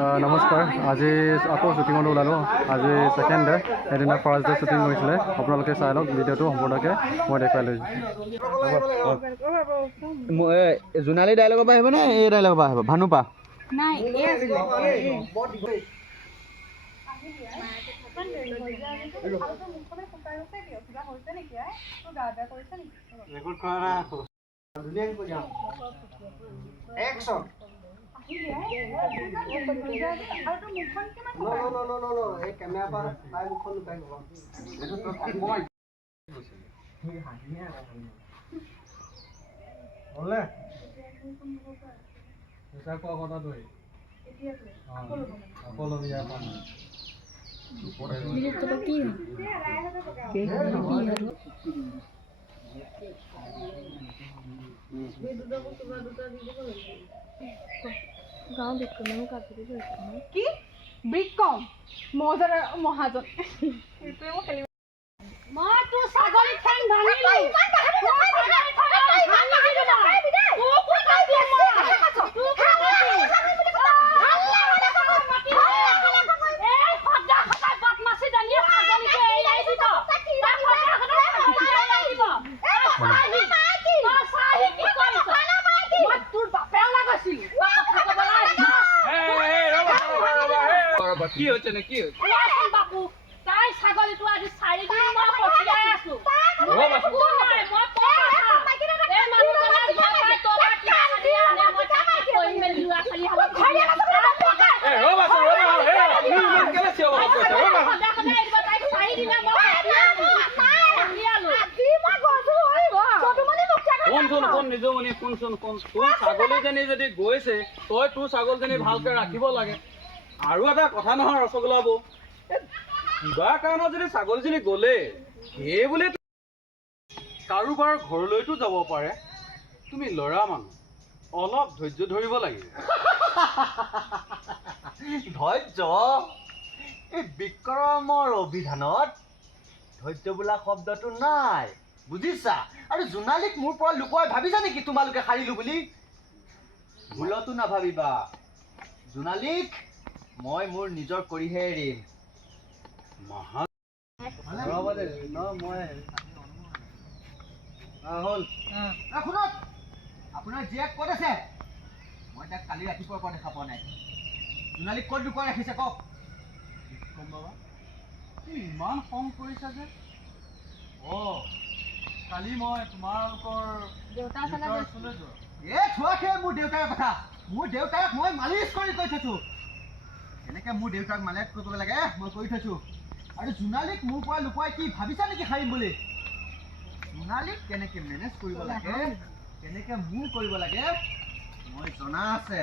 নমস্কাৰ আজি আকৌ শ্বুটিঙত ওলালোঁ আজি ছেকেণ্ড ডে সেইদিনা ফাৰ্ষ্ট ডে শ্বুটিং কৰিছিলে আপোনালোকে চাই লওক ভিডিঅ'টো সম্পূৰ্ণকৈ মই দেখুৱাই লৈছোঁ জোনালী ডাইলগৰ পৰা আহিব নে এই ডাইলগৰ পৰা আহিব ভানু পা কি বিক্ৰম মজাৰ মহাজন এইটোৱে মই খেলিব মই তোৰ ছাগলী ঠেং ভাঙিলো কি হৈছে নে কি বাপু তাই ছাগলীটো আজি 4 দিন মই পঠিয়াই আছো ছাগলীজনী যদি গৈছে তই তোৰ ছাগলীজনী ভালকে ৰাখিব লাগে আৰু এটা কথা নহয় ৰসগোল্লা বৌ কিবা কাৰণত যদি ছাগলীজনী গ'লে সেই বোলে কাৰোবাৰ ঘৰলৈতো যাব পাৰে তুমি ল'ৰা মানুহ অলপ ধৈৰ্য ধৰিব লাগিব ধৈৰ্য এই বিক্ৰমৰ অভিধানত ধৈৰ্য বোলা শব্দটো নাই বুজিছা আৰু জোনালীক মোৰ পৰা লুকুৱাই ভাবিছা নেকি তোমালোকে হাৰিলো বুলি ভুলতো নাভাবিবা জোনালীক মই মোৰ নিজৰ কৰিহে এৰিম আপোনাৰ জীয়েক ক'ত আছে মই তাক কালি ৰাতিপুৱাৰ পৰা দেখা পোৱা নাই জোনালীক ক'ত লুকুৱাই ৰাখিছে কওক বাবা তুমি ইমান খং কৰিছা যে কালি মই তোমালোকৰ দেউতাৰ ওচৰলৈ যোৱা থোৱাকে মোৰ দেউতাৰ কথা মোৰ দেউতাক মই মালিচ কৰি কৈ থৈছো এনেকে মোৰ দেউতাক মালিচ কৰিব লাগে মই কৈ থৈছো আৰু জোনালীক মোৰ পৰা লুকুৱাই কি ভাবিছা নেকি হাৰিম বুলি জোনালীক কেনেকে মেনেজ কৰিব লাগে কেনেকে মোৰ কৰিব লাগে মই জনা আছে